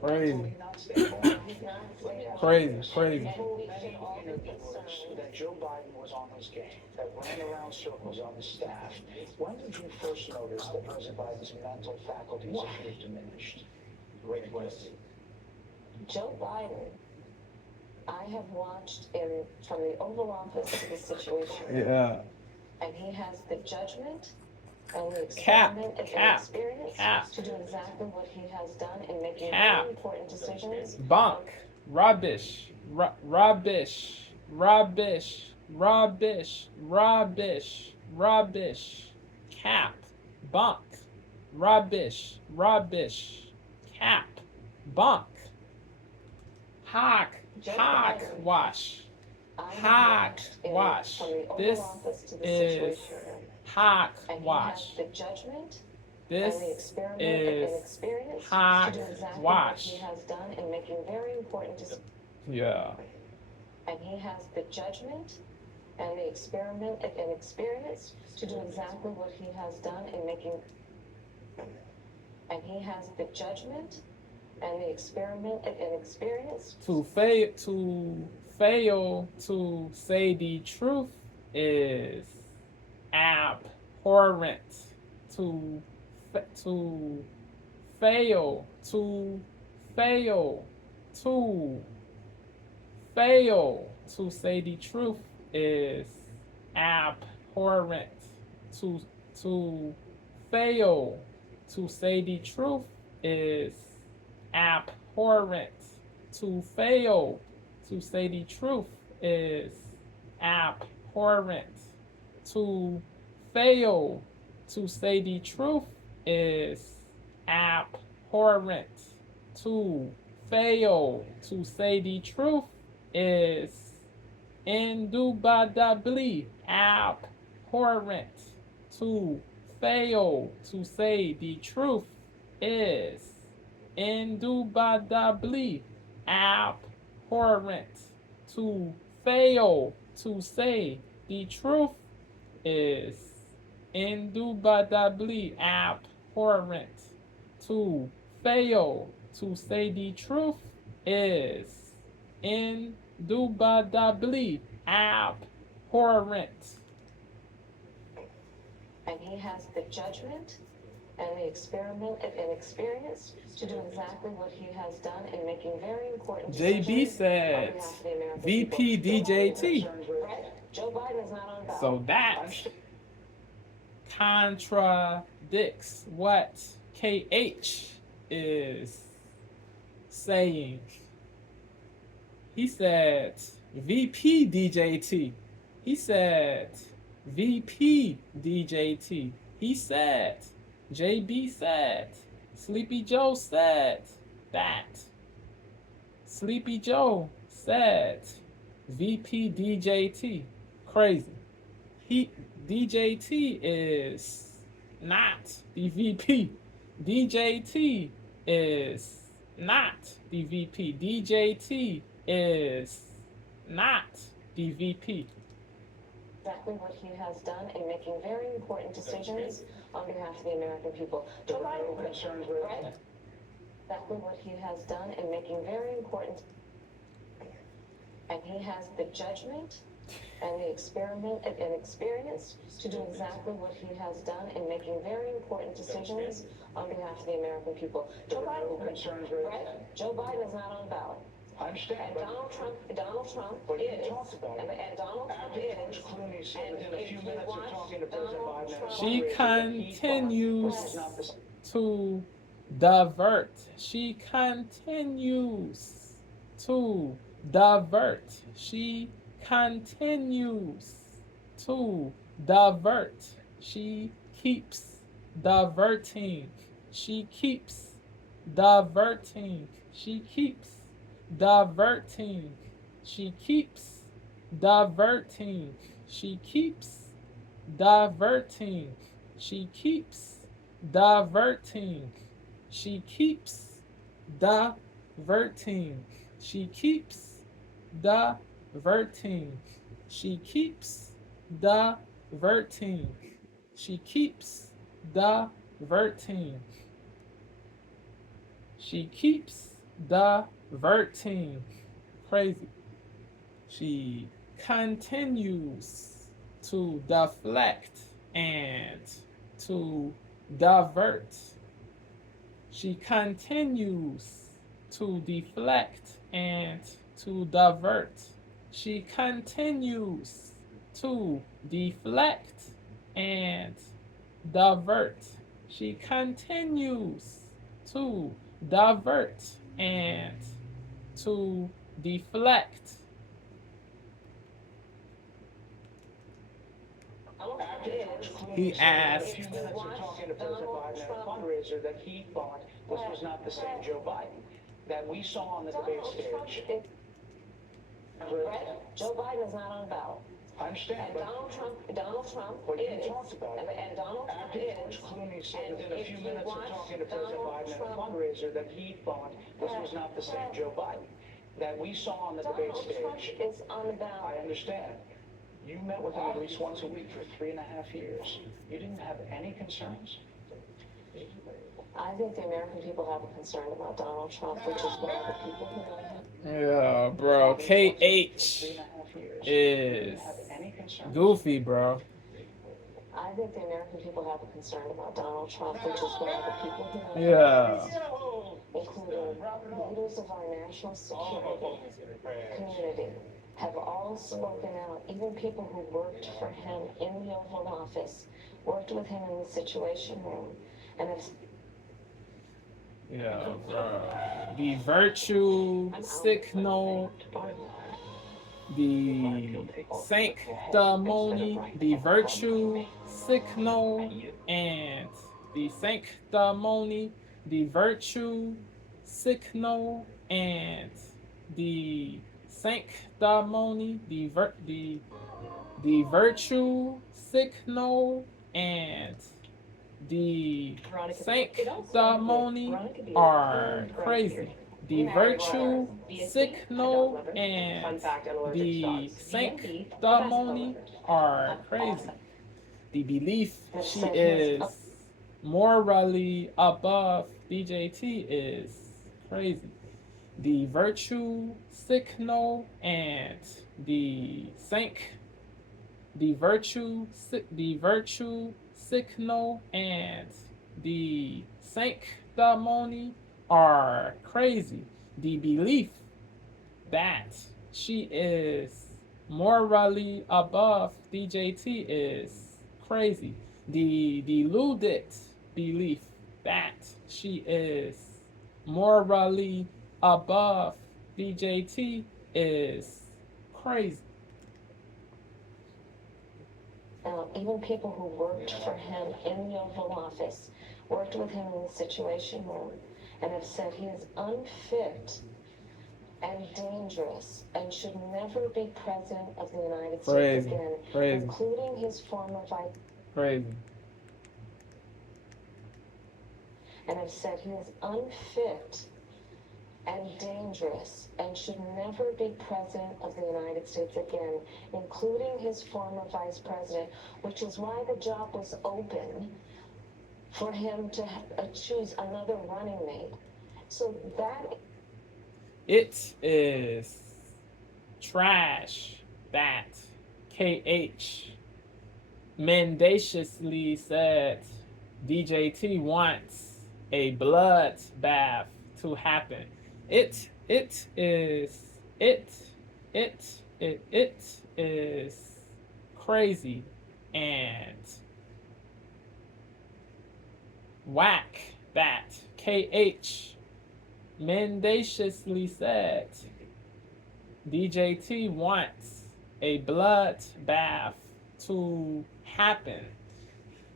Crazy. Crazy, crazy. That Joe Biden was on his game, that ran around circles on his staff. When did you first notice that President Biden's mental faculties appeared diminished? Great question. Joe Biden, I have watched him from the Oval Office to the Situation Room. Yeah. And he has the judgment and the Cap, experiment and cap, experience cap. to do exactly what he has done in making Cap. very important decisions. Bonk. Rubbish. Rubbish. Rubbish. Rubbish. Rubbish. Rubbish. Cap. Bonk. Rubbish. Rubbish. Cap. Bonk. Hawk. Hawk. Wash. Hawk. Wash. This is hawk wash. The judgment This and the experiment is and experience hawk to do exactly wash. what he has done in making very important decisions. Yeah. And he has the judgment and the experiment and experience to do exactly what he has done in making. And he has the judgment and the experiment and experience To fail to say the truth is abhorrent. To fail to say the truth is abhorrent. To fail to say the truth is abhorrent. To fail to say the truth is abhorrent. To fail to say the truth is abhorrent. To fail to say the truth is indubitably abhorrent. To fail to say the truth is indubitably abhorrent. To fail to say the truth is indubitably abhorrent. To fail to say the truth is indubitably abhorrent. and he has the judgment and the experiment and experience to do exactly what he has done in making very important decisions. JB said on behalf of the American VP people. DJT. Right? Joe Biden is not on ballot. So that contradicts what KH is saying. He said VP DJT. He said VP DJT. He said, JB said, Sleepy Joe said that. Sleepy Joe said VP DJT. Crazy. DJT is not the VP. DJT is not the VP. DJT is not the VP. Exactly what he has done in making very important decisions on behalf of the American people. Joe Biden, concerns with right? Exactly what he has done in making very important, and he has the judgment and the experiment and experience to do exactly what he has done in making very important decisions on behalf of the American people. Joe Biden, concerns with right? Joe Biden is not on the ballot. I understand. And Donald Trump But you is. talked about it. And Donald Trump After is. George Clooney said And within a if few you minutes of watch talking to President Donald Biden, Trump- She continues It's to divert. She continues to divert. She continues to divert. She keeps diverting. She keeps diverting. She keeps diverting. She keeps diverting. She keeps diverting. She keeps diverting. She keeps diverting. She keeps diverting. She keeps diverting. She keeps diverting. She keeps diverting. Crazy. She continues to deflect and to divert. She continues to deflect and to divert. She continues to deflect and divert. She continues to divert and to deflect. He asked, talking to President Biden at a fundraiser that he thought this was not the same Joe Biden that we saw on the debate stage. Joe Biden is not on the ballot. I understand, And but Donald Trump but you is. talked about it. And Donald Trump After George is. Clooney said And within a if few you minutes of watch talking to President Donald Biden at a Trump- fundraiser that he thought this was not the same Joe Biden that we saw on the debate Donald Trump stage. is on the I ballot. understand. You met with him at least once a week for 3.5 years. You didn't have any concerns? I think the American people have a concern about Donald Trump, which is why the people who know him. yeah, bro, KH 3.5 years. You is didn't have any concerns? goofy, bro. I think the American people have a concern about Donald Trump, which is why the people who know him, Yeah. including leaders of our national security community, have all spoken out. Even people who worked for him in the Oval Office, worked with him in the Situation Room, and have Yeah, bro. The virtue signal, the sanctimony, the virtue signal, and the sanctimony, the virtue signal, and the sanctimony, the virtue signal, and the sanctimony are crazy. The virtue signal and the sanctimony are crazy. The belief she is morally above DJT is crazy. The virtue signal and the virtue signal and the sanctimony are crazy. The belief that she is morally above DJT is crazy. The deluded belief that she is morally above DJT is crazy. even people who worked for him in the Oval Office, worked with him in the Situation Room, and have said he is unfit and dangerous and should never be president of the United States again, including his former vice. And have said he is unfit and dangerous and should never be president of the United States again, including his former vice president, which is why the job was open for him to choose another running mate. So that... It is trash that KH mendaciously said DJT wants a bloodbath to happen. It is crazy and whack that KH mendaciously said DJT wants a bloodbath to happen.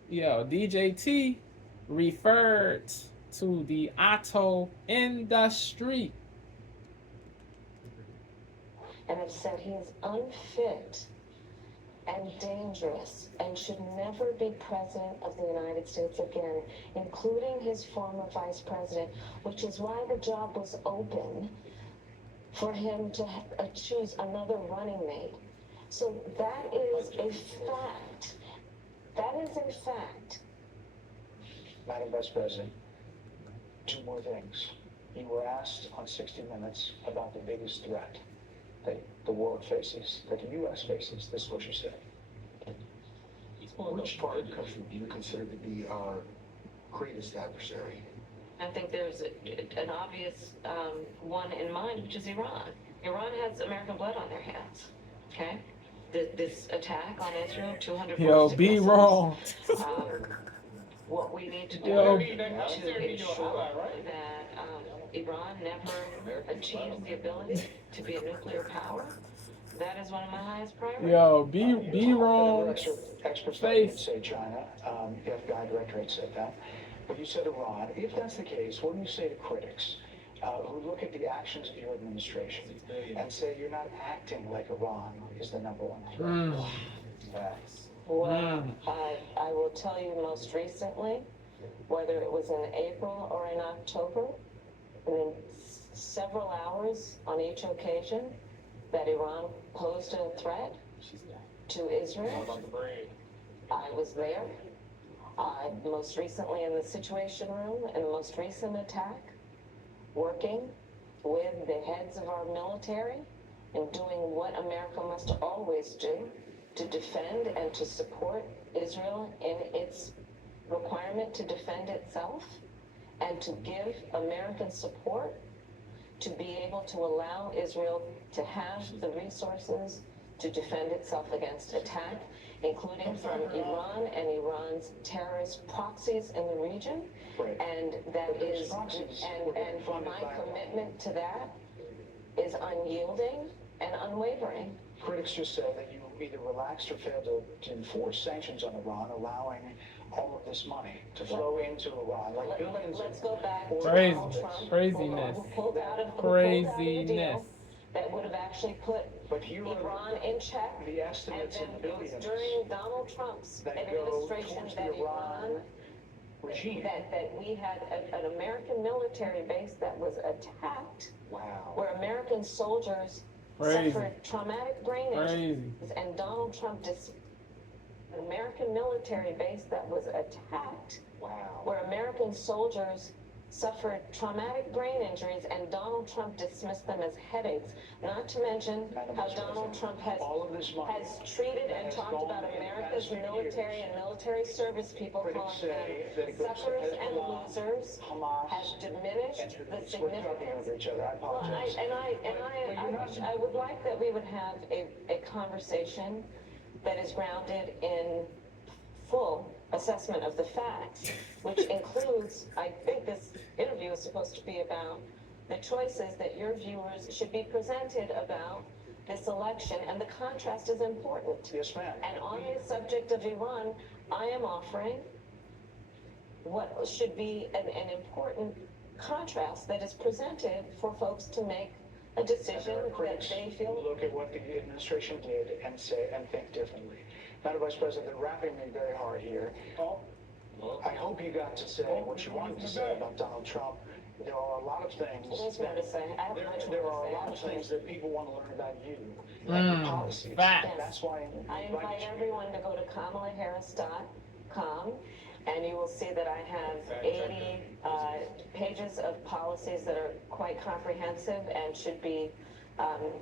Yo, DJT referred to the auto industry and have said he is unfit and dangerous and should never be president of the United States again, including his former vice president, which is why the job was open for him to choose another running mate. So that is a fact. That is a fact. Madam Vice President, two more things. you were asked on 60 Minutes about the biggest threat that the world faces, that the U.S. faces. This is what you said. Which part of the country do you consider to be our greatest adversary? I think there's an obvious one in mind, which is Iran. Iran has American blood on their hands. Okay, this attack on Israel, 200. Yo, be wrong. What we need to do Yo. to ensure that Iran never achieves the ability to be a nuclear power, that is one of my highest priorities. Yo, be wrong. Experts Face. say China. The FBI directorate said that. But you said Iran. If that's the case, what do you say to critics who look at the actions of your administration and say you're not acting like Iran is the number one threat? Well, I will tell you most recently, whether it was in April or in October, within several hours on each occasion, that Iran posed a threat to Israel. I was there. Most recently in the Situation Room, in the most recent attack, working with the heads of our military and doing what America must always do to defend and to support Israel in its requirement to defend itself, and to give American support to be able to allow Israel to have the resources to defend itself against attack, including from Iran and Iran's terrorist proxies in the region. And that is, and my commitment to that is unyielding and unwavering. Critics just said that you either relaxed or failed to enforce sanctions on Iran, allowing all of this money to flow into Iran, like billions. Let's go back to Crazy. Donald Trump, Craziness. who pulled out of a Craziness. deal that would have actually put Iran in check. The estimates in And then it was billions during Donald Trump's that go administration towards that the Iran regime. that we had an American military base that was attacked, Wow. where American soldiers Crazy. suffered traumatic brain injuries, Crazy. and Donald Trump an American military base that was attacked, Wow. where American soldiers suffered traumatic brain injuries, and Donald Trump dismissed them as headaches. Not to mention how Donald Trump has all of this money treated and has talked gone about in the America's past few military years. and military service people, Critics calling say that it them goes to suckers and Hezbollah, losers, Hamas, has diminished and the we're talking significance. over each other. I Well, apologize. I would like that we would have a conversation that is grounded in full assessment of the facts, which includes, I think this interview is supposed to be about the choices that your viewers should be presented about this election, and the contrast is important. Yes, ma'am. And on the subject of Iran, I am offering what should be an important contrast that is presented for folks to make a decision that Critics they feel. look at what the administration did and say and think differently. Madam Vice President, they're wrapping me very hard here. I hope you got to say what you wanted to say about Donald Trump. There are a lot of things. There's more to say. I have much more There to are a say, lot of actually. things that people want to learn about you and your policies. facts. That's why I invite everyone to go to KamalaHarris.com, and you will see that I have 80 pages of policies that are quite comprehensive and should be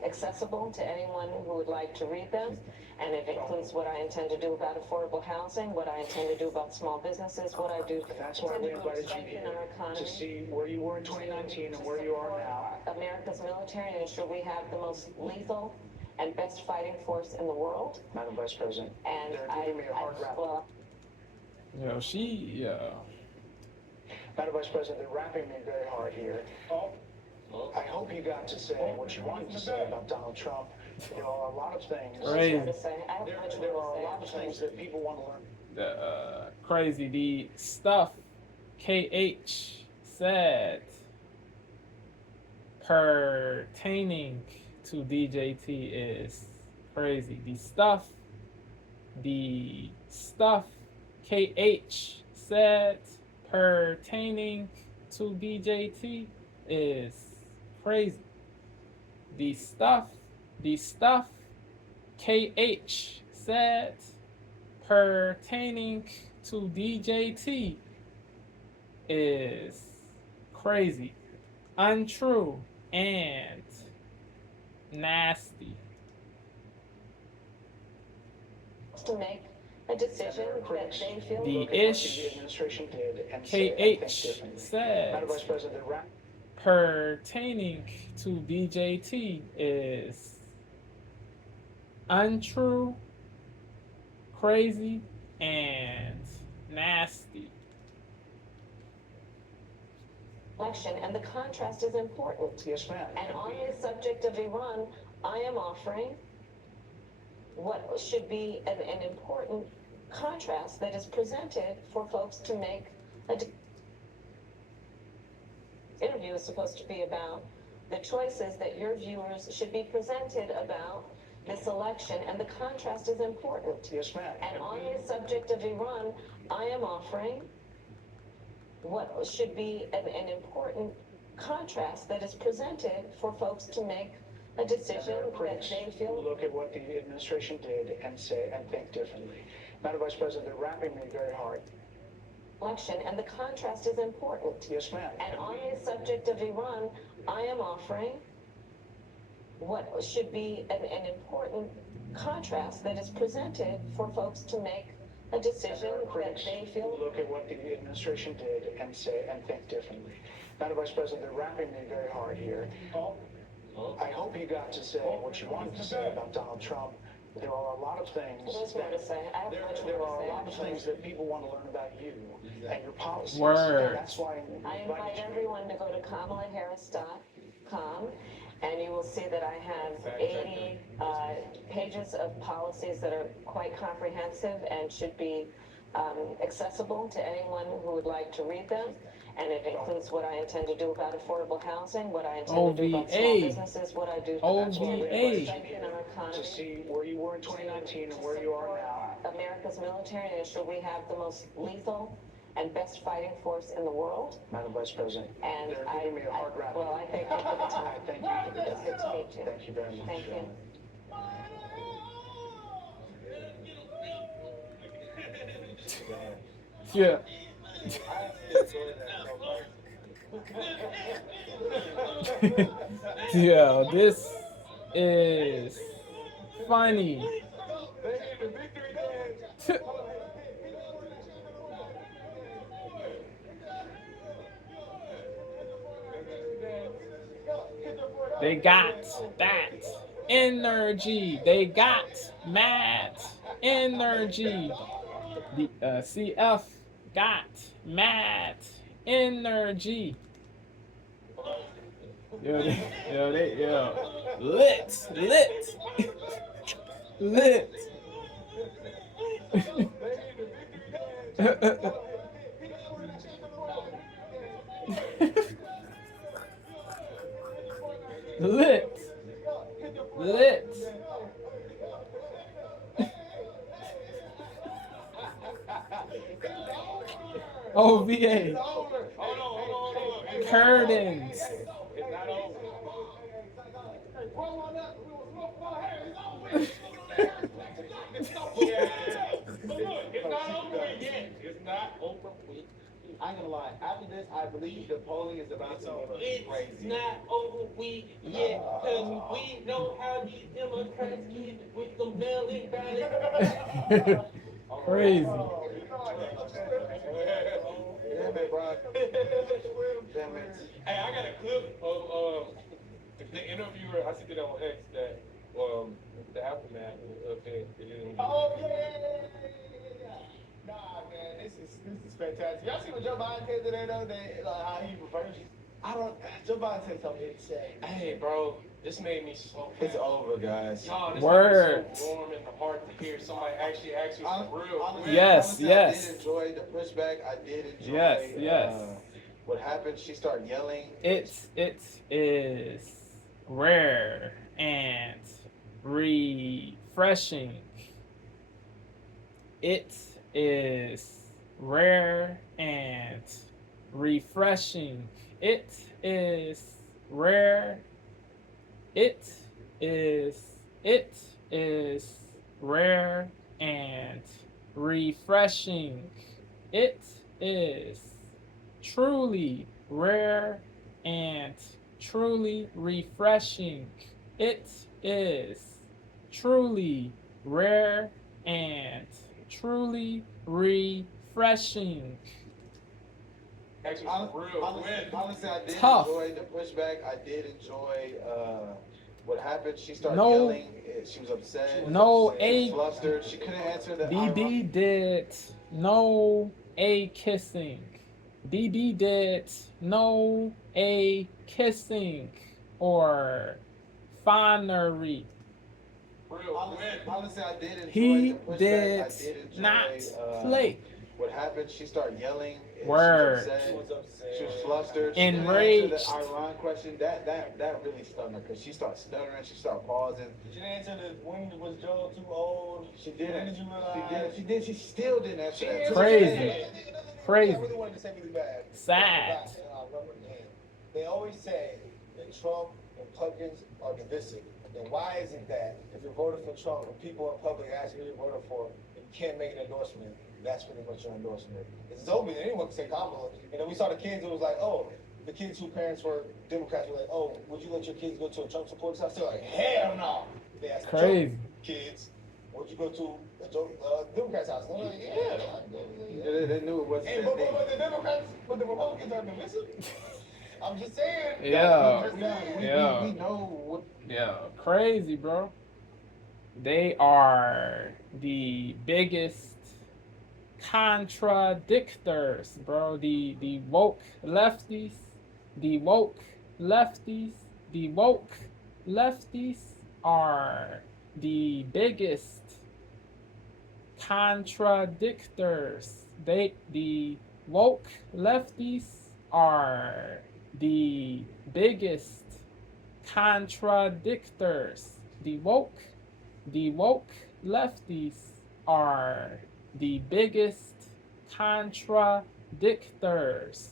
accessible to anyone who would like to read them. And it includes what I intend to do about affordable housing, what I intend to do about small businesses, what I do That's why we intend to do to invited you strengthen here, our economy. to see where you were in 2019 and where you are now. America's military, and ensure we have the most lethal and best fighting force in the world. Madam Vice President, And they're giving me a hard rap. Madam Vice President, they're wrapping me very hard here. I hope you got to say what you wanted to say about Donald Trump. There are a lot of things. Crazy. There are a lot of things that people want to learn. Crazy. The stuff KH said pertaining to DJT is crazy. The stuff KH said pertaining to DJT is crazy. The stuff KH said pertaining to DJT is crazy. untrue, and nasty. To make a decision that they feel The Look at what ish the administration did and say and think KH differently. said Madam Vice President, pertaining to BJT is untrue, crazy, and nasty. election, and the contrast is important. yes, ma'am. And on the subject of Iran, I am offering what should be an important contrast that is presented for folks to make a interview is supposed to be about the choices that your viewers should be presented about this election, and the contrast is important. Yes, ma'am. And on the subject of Iran, I am offering what should be an important contrast that is presented for folks to make a decision that they feel. Look at what the administration did and say and think differently. Madam Vice President, they're rapping me very hard. Election, and the contrast is important. Yes, ma'am. And on the subject of Iran, I am offering what should be an important contrast that is presented for folks to make a decision that they feel. Look at what the administration did and say and think differently. Madam Vice President, they're rapping me very hard here. I hope you got to say what you wanted to say about Donald Trump. There are a lot of things. There's more to say. I have much There more are to a say. lot of things that people want to learn about you and your policies. Word. And that's why I invite everyone to go to KamalaHarris.com, and you will see that I have 80 pages of policies that are quite comprehensive and should be accessible to anyone who would like to read them. And it includes what I intend to do about affordable housing, what I intend to do about small OVA. businesses, what I do OVA. to strengthen our to economy. see where you were in 2019 and where you are now. America's military and ensure we have the most lethal and best fighting force in the world. Madam Vice President, And they're giving me a hard rap. well, I thank you for the time. I thank you for the It's good to time. meet you. Thank you very much. Thank you. Yeah. Yeah, this is funny. They got that energy. They got mad energy. The CF got mad energy. Yo, lit, lit. Lit. OVA. Curtains. I ain't gonna lie. After this, I believe the polling is about to get crazy. It's not over with yet, cause we know how these Democrats get with them mail-in ballots. Crazy. Damn it, bro. Damn it. Hey, I got a clip of the interviewer. I seen it on X that the aftermath of it. Oh, yeah. Nah, man, this is fantastic. Y'all see what Joe Biden said today, though? How he refers. Joe Biden said something insane. Hey, bro, this made me so. It's over, guys. No, this Word. made me so warm in the heart to hear somebody actually ask you some real. Honestly, Yes, I yes. did enjoy the pushback. I did enjoy. Yes. What happened? She started yelling. It is rare and refreshing. It is rare and refreshing. It is rare. It is rare and refreshing. It is truly rare and truly refreshing. It is truly rare and truly refreshing. Actually, real win. Honestly, I did Tough. enjoy the pushback. I did enjoy what happened. She started No. yelling. She was upset. No She was A. flustered. She couldn't answer the BB did no A kissing. BB did no A kissing or finery. Real win. Honestly, I did enjoy He the pushback. did I did enjoy not play. what happened. She started yelling. Word. She was upset. upset. She was flustered. She Enraged. didn't answer the Iran question. That really stung her because she started stuttering. She started pausing. Did you answer the when was Joe too old? She didn't. When did you realize? She did. She still didn't answer She that. answered Crazy. it. Crazy. I really wanted to say really bad. Sad. They always say that Trump and Republicans are divisive. Then why is it that if you're voting for Trump and people in public ask you who you're voting for, and you can't make an endorsement, that's pretty much your endorsement. It's open, anyone can say Kamala. And then we saw the kids, it was like, oh, the kids whose parents were Democrats were like, oh, would you let your kids go to a Trump supporters house? They're like, hell no. They asked the Crazy. Trump kids, would you go to a Democrat's house? And they're like, yeah. They knew it wasn't Hey, that deep. but the Democrats, but the Republicans are divisive. I'm just saying. Yeah. Yeah. We know what. Yeah, crazy, bro. They are the biggest contradictors, bro. The woke lefties, the woke lefties, the woke lefties are the biggest contradictors. The woke lefties are the biggest contradictors. The woke lefties are the biggest contradictors.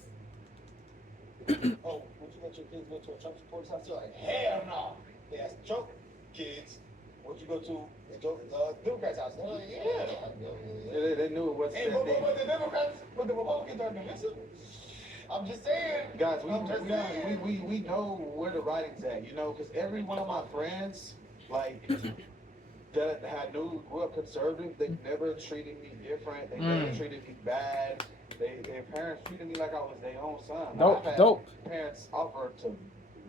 Oh, would you let your kids go to a Trump supporters house? They're like, hell no. They asked the Trump kids, would you go to a Democrat's house? They're like, yeah. They knew it wasn't Hey, that deep. but the Democrats, but the Republicans are divisive. I'm just saying. Guys, I'm just saying. we know where the writing's at, you know, because every one of my friends, like, that grew up conservative, they never treated me different, they never treated me bad. Their parents treated me like I was their own son. Dope, I've had dope. parents offer to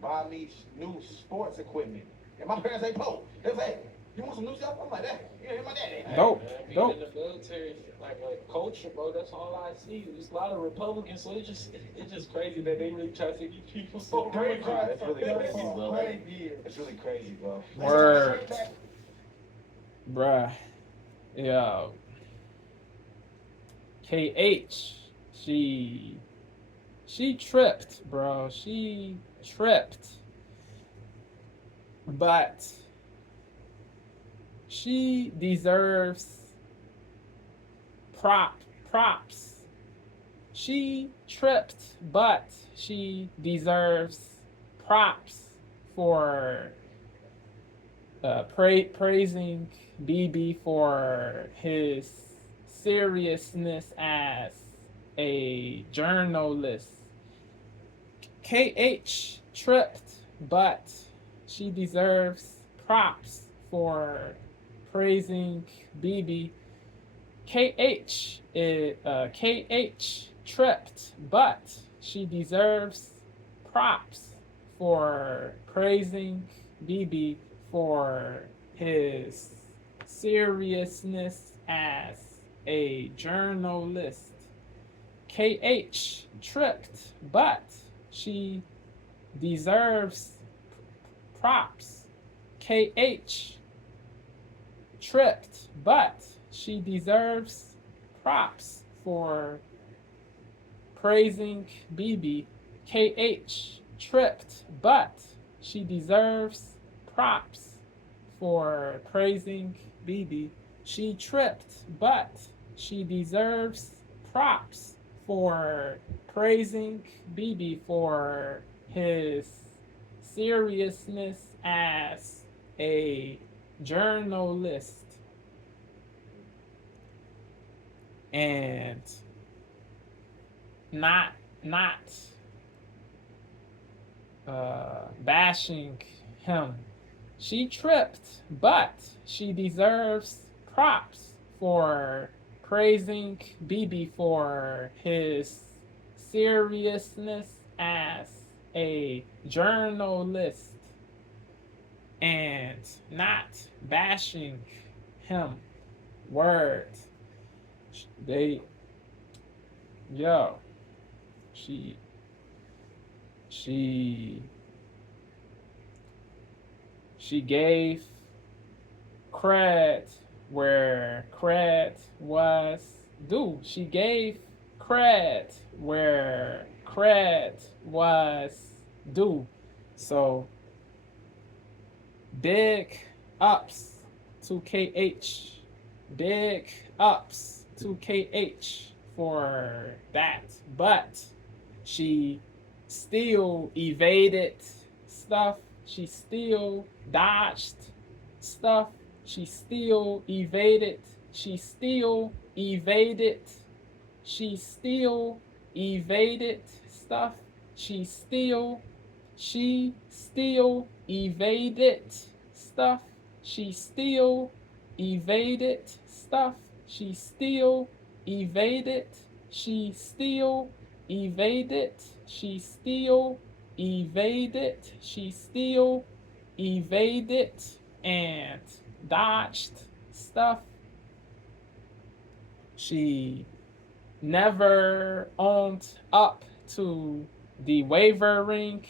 buy me new sports equipment. And my parents ain't poor. They say, hey, you want some new stuff? I'm like, that. Yeah, my daddy. Dope, Being dope. in the military, like a culture, bro. That's all I see. There's a lot of Republicans, so it's just crazy that they really try to get people so crazy. It's really crazy, bro. Crazy. It's really crazy, bro. Word. Bruh. Yeah. KH. She tripped, bro. She tripped. But she deserves props. She tripped, but she deserves props for praising BB for his seriousness as a journalist. KH tripped, but she deserves props for praising BB. KH tripped, but she deserves props for praising BB for his seriousness as a journalist. KH tripped, but she deserves props. KH tripped, but she deserves props for praising BB. KH tripped, but she deserves props for praising BB. She tripped, but she deserves props for praising BB for his seriousness as a journalist. And not bashing him. She tripped, but she deserves props for praising Bibi for his seriousness as a journalist and not bashing him. Word. They, yo, she gave cred where cred was due. She gave cred where cred was due. So big ups to KH. Big ups to KH for that. But she still evaded stuff. She still dodged stuff. She still evaded. She still evaded. She still evaded stuff. She still evaded stuff. She still evaded stuff. She still evaded. She still evaded. She still evaded. She still evaded and dodged stuff. She never owned up to the wavering